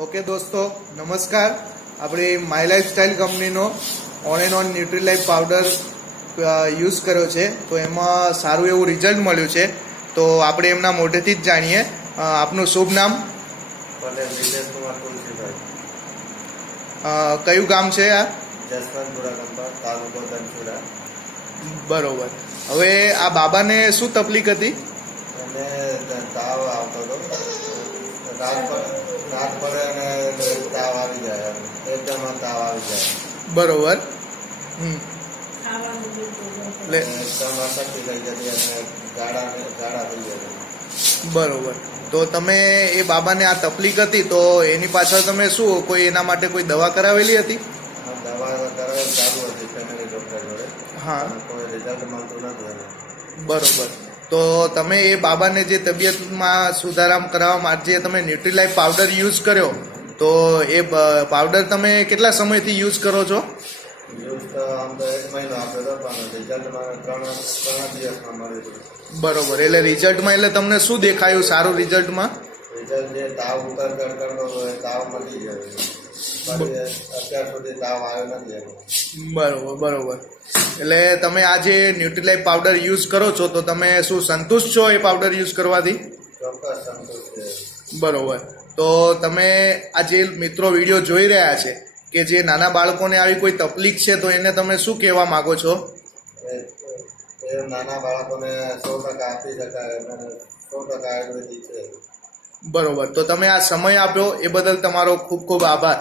Okay દોસ્તો, નમસ્કાર. આપણે માય લાઈફસ્ટાઈલ કંપનીનો on and on Nutrilife powder use કર્યો છે, તો એમાં સારું એવું રિઝલ્ટ મળ્યું છે. તો આપણે એમના મોઢેથી જ જાણીએ. આપનું શુભ નામ? પટેલ વિજય કુમાર તુલસીભાઈ. કયું ગામ છે આ? જસવંતપુરા કંપા, તાલુકો ધનસુરા. બરોબર. હવે આ બાબાને શું તકલીફ હતી? અને તાવ આવતો હતો. રાત પડે અને તાવ આવી જાય, એકદમ તાવ આવી જાય. બરોબર. એટલે એકદમ અશક્તિ થઈ જતી અને ઝાડા થઈ જાય. બરોબર. તો તમે એ બાબાને આ તકલીફ હતી, તો એની પાછળ તમે શું કોઈ એના માટે કોઈ દવા કરાવેલી હતી? દવા કરાવેલી ચાલુ હતી ફેમિલી ડોક્ટર જોડે. હા. કોઈ રિઝલ્ટ મળતું નથી. બરોબર. તો તમે એ બાબાને જે તબિયતમાં સુધારા કરવા માટે જે તમે ન્યુટ્રીલાઈફ પાવડર યુઝ કર્યો, તો એ પાવડર તમે કેટલા સમયથી યુઝ કરો છો? યુઝ તો આમ તો 1 મહિનો આપ્યો હતો, પણ રિઝલ્ટ મને 3 દિવસમાં મળ્યું હતું. બરોબર. એટલે રિઝલ્ટમાં એટલે તમને શું દેખાયું સારું રિઝલ્ટમાં? રિઝલ્ટ જે તાવ ઉતર કરતો હતો એ તાવ મટી ગયો. અત્યાર સુધી તાવ આવ્યો નથી એનો. બરોબર. એટલે તમે આ જે ન્યુટ્રીલાઈફ પાવડર યુઝ કરો છો, તો તમે શું સંતુષ્ટ છો એ પાવડર યુઝ કરવાથી? ચોક્કસ સંતોષ છે. બરોબર. તો તમે આ જે મિત્રો વિડીયો જોઈ રહ્યા છે, કે જે નાના બાળકોને આવી કોઈ તકલીફ છે, તો એને તમે શું કહેવા માંગો છો? એ નાના બાળકોને 100% આપી શકાય અને 100% આયુર્વેદિક છે. બરોબર. તો તમે આ સમય આપ્યો એ બદલ તમારો ખૂબ ખૂબ આભાર.